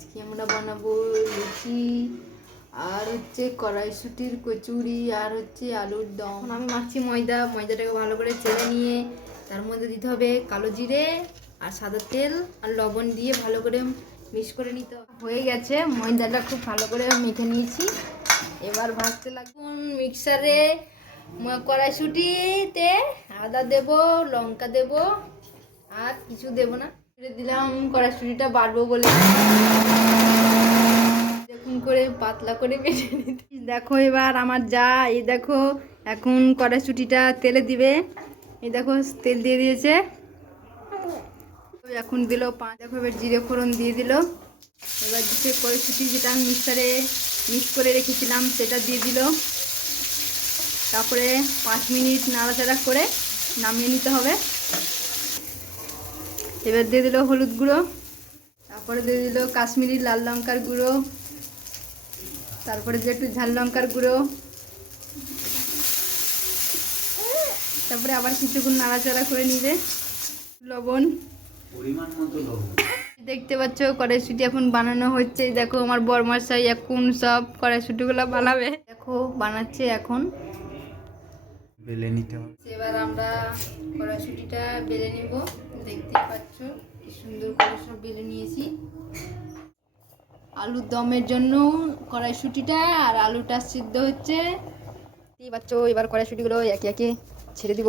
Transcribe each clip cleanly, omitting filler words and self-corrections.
আজকে আমরা বানাবো লুচি আর হচ্ছে কড়াইশুটির কচুরি আর হচ্ছে আলুর দম। আমি মাখছি ময়দাটাকে ভালো করে চেলে নিয়ে তার মধ্যে দিতে হবে কালো জিরে আর সাদা তেল আর লবণ দিয়ে ভালো করে মিক্স করে নিতে হয়ে গেছে। ময়দাটা খুব ভালো করে মেখে নিয়েছি, এবার ভাজতে লাগুন। মিক্সারে কড়াইশুটিতে আদা দেব, লঙ্কা দেব আর কিছু দেব না, দিলাম কড়াইশুটিটা বাড়বো বলে এরকম করে পাতলা করে বেটে নিতে। দেখো এবার আমার যা এই দেখো এখন কড়াইশুটিটা তেলে দিবে, এই দেখো তেল দিয়ে দিয়েছে, এখন দিল দেখো এবার জিরে ফোড়ন দিয়ে দিল, এবার দিচ্ছে কড়াইশুটি যেটা আমি মিক্সারে মিক্স করে রেখেছিলাম সেটা দিয়ে দিল, তারপরে 5 মিনিট নাড়াচাড়া করে নামিয়ে নিতে হবে। এবার দিয়ে দিল হলুদ গুঁড়ো, তারপরে দিয়ে দিল কাশ্মীরি লাল লঙ্কার গুঁড়ো, তারপরে যে একটু ঝাল লঙ্কার গুঁড়ো, তারপরে আবার কিছুক্ষণ নাড়াচাড়া করে নিবে। লবণ পরিমাণ মতো লবণ। দেখতে পাচ্ছ কড়াইশুঁটি এখন বানানো হচ্ছে। দেখো আমার বরমশাই এখন সব কড়াইশুঁটিগুলো বানাবে, দেখো বানাচ্ছে এখন বেলে নিতে হবে। এবার আমরা কড়াইশুঁটিটা বেলে নিব, দেখতে পাচ্ছ কি সুন্দর করে সব বেলে নিয়েছি। আলুর দমের জন্য কড়াইশুঁটিটা আর আলুটা সিদ্ধ হচ্ছে। দেখতে পাচ্ছ এবার কড়াইশুঁটিগুলো একে একে ছেড়ে দিব।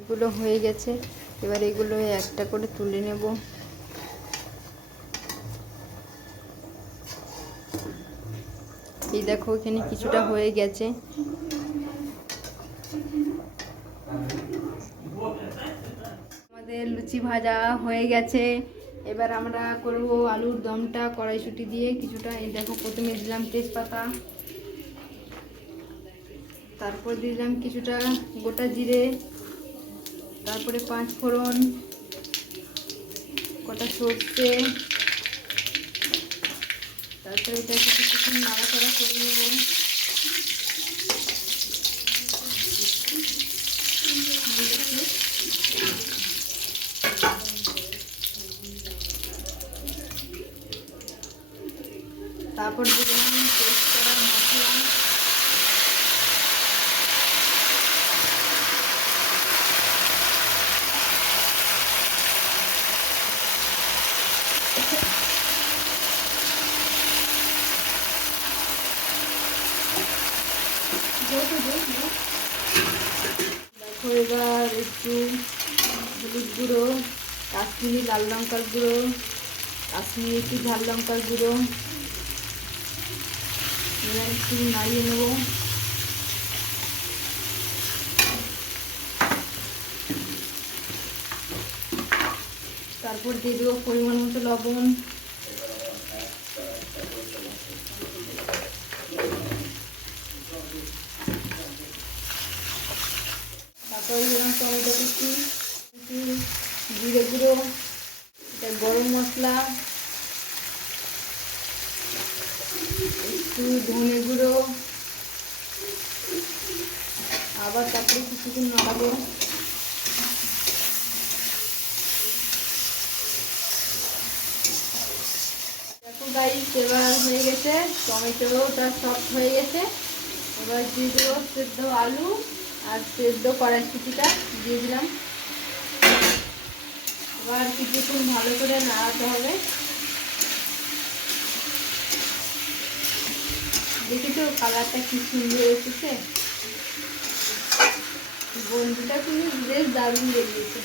এগুলো হয়ে গেছে, এবার এগুলো একটা করে তুলে নেব। এই দেখো এখানে কিছুটা হয়ে গেছে। আমাদের লুচি ভাজা হয়ে গেছে, এবার আমরা করব আলুর দমটা কড়াইশুঁটি দিয়ে কিছুটা। এই দেখো প্রথমে দিলাম তেজপাতা, তারপর দিলাম কিছুটা গোটা জিরে, তারপরে 5 ফোড়ন, কটা সর্ষে, তারপরে এটাকে কিছুক্ষণ নাড়াচাড়া করে নেব। তারপর দিলাম পেস্ট করা মশলা, দেখো এবার একটু হলুদ গুঁড়ো, কাশ্মীরি লাল লঙ্কার গুঁড়ো, কাশ্মীরি একটু ঝাল লঙ্কার গুঁড়ো, এবার একটু নাড়িয়ে নেব। তারপর দিয়ে দেবো পরিমাণ মতো লবণ, তারপরে দিলাম টমেটো কুচি, জিরে গুঁড়ো, এটা গরম মশলা, একটু ধনে গুঁড়ো, আবার তারপরে কিছুক্ষণ নাড়াবো। দেখো গাইস এবার হয়ে গেছে, টমেটোটা সফট হয়ে গেছে। এবার দিয়ে দেবো সেদ্ধ আলু আর সেদ্ধ কড়াইশুঁটিটা দিয়ে দিলাম। এবার কিছুক্ষণ ভালো করে নাড়াতে হবে। দেখেছো কালারটা কি সুন্দর এসেছে, বন্ধুটা কিন্তু বেশ দারুণ লেগেছে।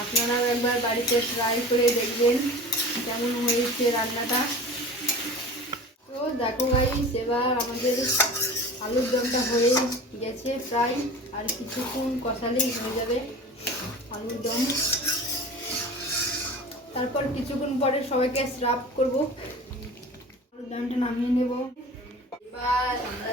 আপনারাও একবার বাড়িতে ট্রাই করে দেখবেন কেমন হয়েছে রান্নাটা। তো দেখো গাইস এবার আমাদের আলুর দমটা হয়ে গেছে প্রায়, আর কিছুক্ষণ কষালেই হয়ে যাবে আলুর দম। তারপর কিছুক্ষণ পরে সবাইকে সার্ভ করব, আলুর দমটা নামিয়ে নেব। এবার আমরা